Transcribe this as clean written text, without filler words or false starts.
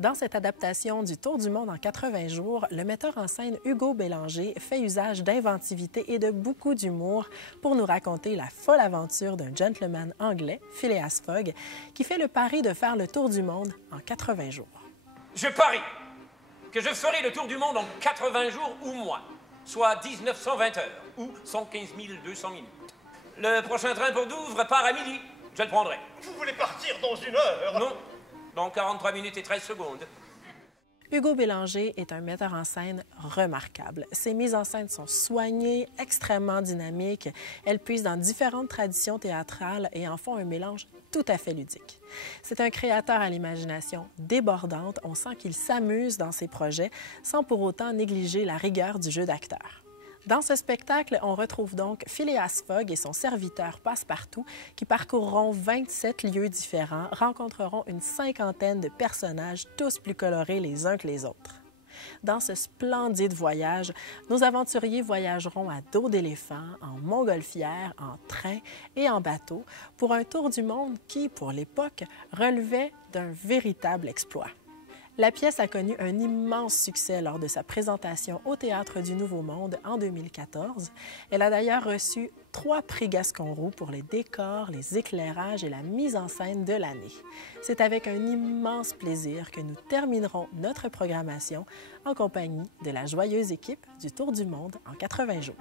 Dans cette adaptation du Tour du monde en 80 jours, le metteur en scène Hugo Bélanger fait usage d'inventivité et de beaucoup d'humour pour nous raconter la folle aventure d'un gentleman anglais, Phileas Fogg, qui fait le pari de faire le tour du monde en 80 jours. Je parie que je ferai le tour du monde en 80 jours ou moins, soit 1920 heures ou 115 200 minutes. Le prochain train pour Douvres part à midi. Je le prendrai. Vous voulez partir dans 1 heure? Non, dans 43 minutes et 13 secondes. Hugo Bélanger est un metteur en scène remarquable. Ses mises en scène sont soignées, extrêmement dynamiques. Elles puisent dans différentes traditions théâtrales et en font un mélange tout à fait ludique. C'est un créateur à l'imagination débordante. On sent qu'il s'amuse dans ses projets sans pour autant négliger la rigueur du jeu d'acteur. Dans ce spectacle, on retrouve donc Phileas Fogg et son serviteur Passepartout qui parcourront 27 lieux différents, rencontreront une cinquantaine de personnages, tous plus colorés les uns que les autres. Dans ce splendide voyage, nos aventuriers voyageront à dos d'éléphant, en montgolfière, en train et en bateau pour un tour du monde qui, pour l'époque, relevait d'un véritable exploit. La pièce a connu un immense succès lors de sa présentation au Théâtre du Nouveau Monde en 2014. Elle a d'ailleurs reçu 3 prix Gaston-Roux pour les décors, les éclairages et la mise en scène de l'année. C'est avec un immense plaisir que nous terminerons notre programmation en compagnie de la joyeuse équipe du Tour du Monde en 80 jours.